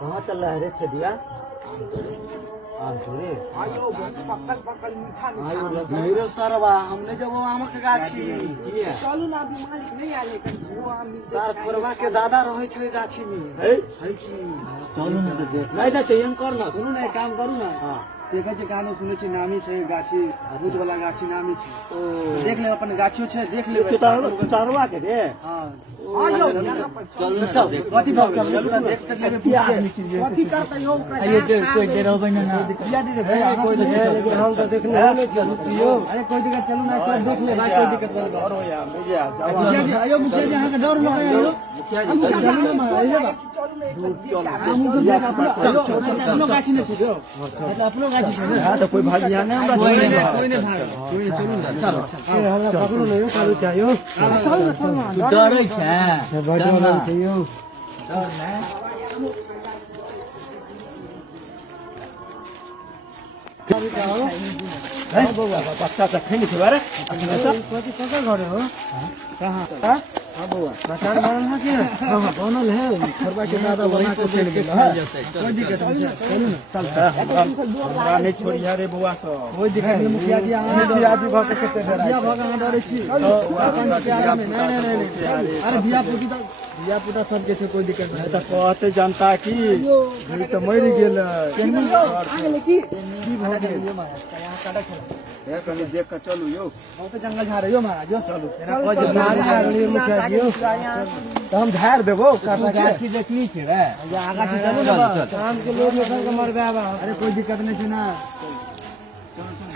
कहाँ चल रहा है रे छेदिया? आम तोड़े आयो पकल पकल मीठा मीठा सरवा हमने जब वो आम के गाछी किए चलू ना अभी मालिक नहीं आले कहीं वो आम मिस सार खोरवा के दादा रहे छे गाछी में है की चलू ना तो देख नहीं ना चाहिए कर ना सुनू ना एक काम करू ना हां देखे छे गानो सुने छे नामी छे गाछी भूत वाला गाछी नामी छे ओ देख ले अपन गाछियो छे देख ले तुतारवा के रे हां आयो चल ना चल कथि भाव चलू ना देख के कथि करता यो आइए कोई डरो बना ना किया दे रे कोई हम तो देख ले अरे कोई दिक्कत चलू ना एक देख ले भाई कोई दिक्कत वाला और हो यार मुझे मुखिया जी आयो मुखिया जी यहां के डर लगे आयो मुखिया जी चलू ना आइले बा अपनो गाछी ने छे मतलब अपनो गाछी छे हां तो कोई भाग यहां नहीं हमरा कोई नहीं भाग कोई चलू ना चलो हमरा पकड़ो नहीं चालू चाहिए चल ना डरै छै बड़ वाला चाहिए डर ना है बउआ बच्चा त खैनी छ बारे कथि ककर घर हो कहां हां बउआ मकान बनल है कि हां बनल है खरबा के दादा बना के चल गेल कोई दिक्कत नहीं चलू ना चल हमरा नहीं छोड़िया रे बउआ सब कोई दिक्कत नहीं मुखिया जी आने दो मुखिया जी भके कते डरा भगा हां डरे छी नहीं अरे बिया पुता सब के छै कोई दिक्कत नहीं त कहते जनता की ई त मरि गेल आगे की भ गेल यहां काटा छला ए कनी देख के चलू यो बहुत जंगल झाड़ यो महाराज यो चलू कोई झाड़ लागली मुखिया जी त हम झाड़ देबो काटा के गाछी देखली छै रे आगा से चलू ना काम के लोग में के मर गया अरे कोई दिक्कत नहीं छै ना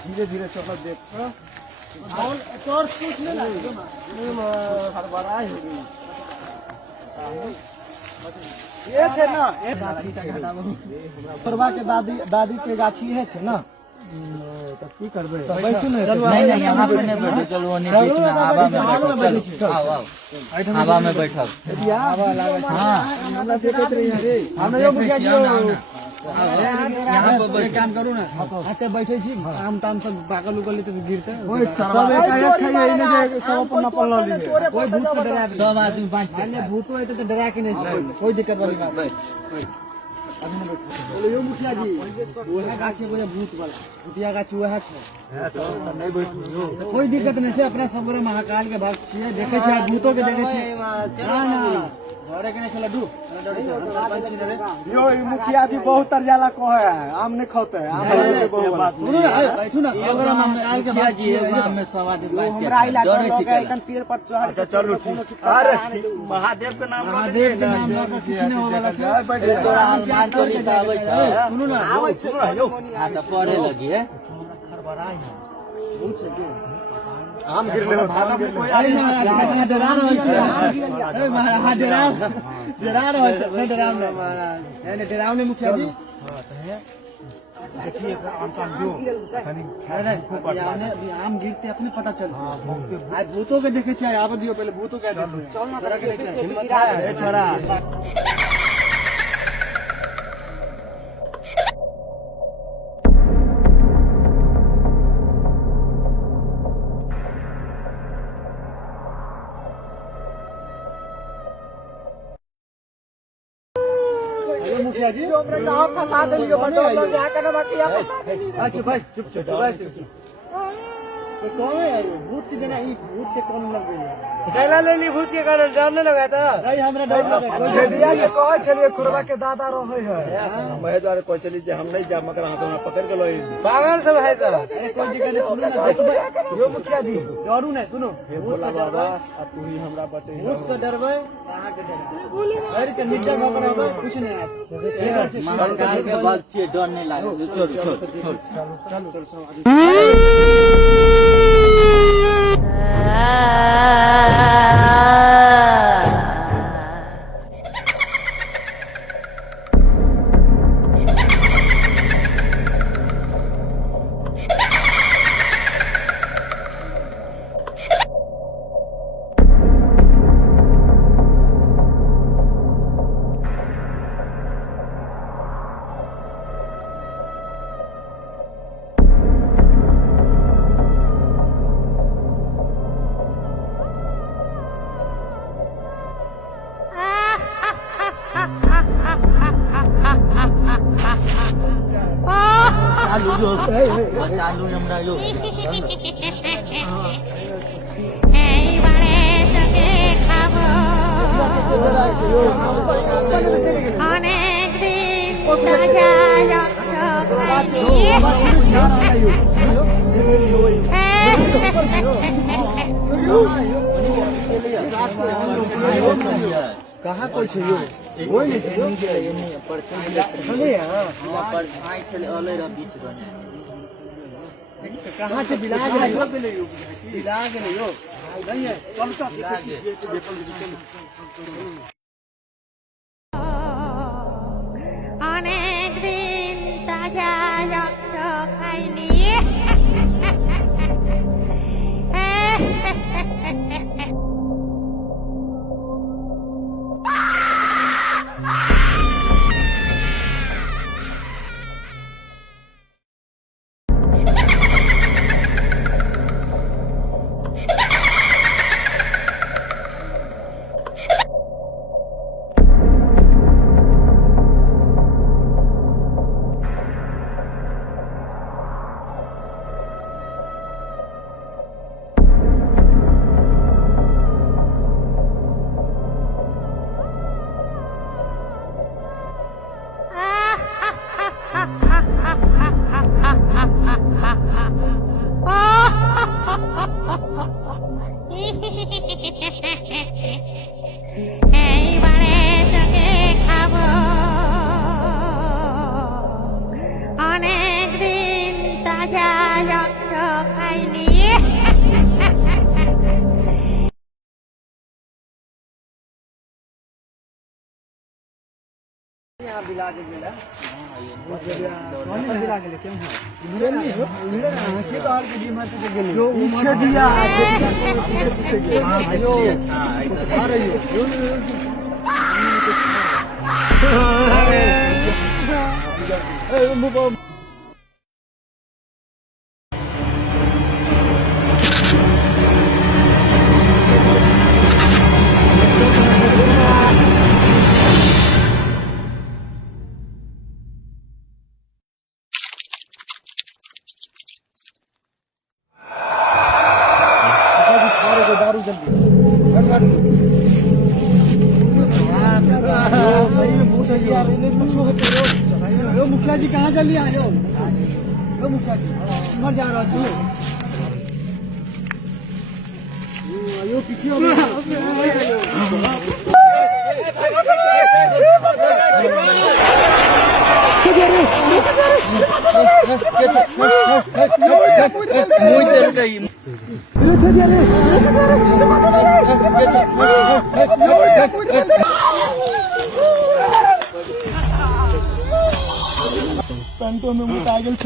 धीरे धीरे चल देख और तोर कुछ नहीं ना हड़बड़ाई हो गई ये छे ना ए गाछी का घटाबो परवा के दादी के गाछी है छे ना त की करबे त बैठू ने नहीं नहीं यहां पे नहीं बैठो चलो ओने बीच में हवा में बैठो आओ आओ हवा में बैठो हवा लागे हां हमरा देखत रही रे हमरा यो मुखिया जी यहां पे एक काम करू ना आके बैठे छी आम ताम सब पाकल उकल तो गिरते सब एक खाइए इने जे सब अपन नपल ल लिए कोई भूत के डरा सब आदमी बांट के माने भूत होए तो डरा के नहीं कोई दिक्कत वाली बात नहीं अभी न बैठो यो मुखिया जी ओहा गाछी को भूत वाला भूतिया गाछी ओहा छै तो नहीं बैठो कोई दिक्कत नहीं छै अपना सब महाकाल के भक्त छिए देखे छै भूतों के देखे छै ना ना घरे के नहीं छै लड्डू यो ई मुखिया जी बहुत तरजाला कहे है आम नहीं खाते आम बहुत बात सुनो ना बैठू ना अगर हम काल के बाद जी गांव में सब आदमी बांट के हमरा इलाका डरै छी लोग एकदम पेड़ पर चढ़ के चलो ठीक अरे महादेव के नाम महादेव के नाम पर कुछ नहीं होगा अरे तोरा हनुमान चालीसा आबै छै सुनो ना आबै सुनो ना यो हां त पढ़े लगिए खरबराई है आम गिरले हो भागा में कोई आई महाराज डरा रहल छै ए महाराज डरा रहल छै नहीं डराव नहीं महाराज नहीं डराव नहीं मुखिया जी हां तो है देखिए आसान जो अरे नहीं आम गिरते अपने पता चल हां भूतों के देखे छै आब दियो पहले भूतों के चल ना तरह के हिम्मत है छोरा मुखिया जी हमरा गांव फंसा देलियो बटो लोग जा के बाकी अच्छा भाई चुप चुप भाई तो कौन है यार भूत की जना ई भूत के कौन लग गई कैला ले ली भूत के कारण डर नहीं लगा था नहीं हमरा डर लगा छेदिया के कहे छलिए खुरवा के दादा रहे है मैं द्वारा कह चली जे हम नहीं जा मगर हाथ में पकड़ के लो पागल सब है सर अरे कोई दिक्कत नहीं सुनो ना यो मुखिया जी डरू नहीं सुनो भोला बाबा अब तू ही हमरा बते भूत से डरबे कहां के डर अरे के नीचे घबराबे कुछ नहीं महाकाल के बात छिए डर नहीं लागे छोड़ चलो चालू जो चालू हमरा जो অনেক দিন তাজা রক্ত कहाँ कोई छै यो कोई नहीं छै चले हां पर आइ छले अलै र बीच बने कहाँ से बिला गेलै यो बिला गेलै यो नहीं है कम तो অনেক দিন তাজা রক্ত খাইনি এইবারে তোকে খাবো অনেক দিন তাজা রক্ত খাইনি यहाँ बिला के गेला कौन बिला गेले केम है नहीं हो के तो और की मत के गेले जो पीछे दिया हां भाइयो आ रही हो ए मुबो दारू जल्दी मुखिया जी कहाँ जल्दी आयो मुखिया जी मर जा रहा छो आयो पीछे पैंटों में मुँह टाइगर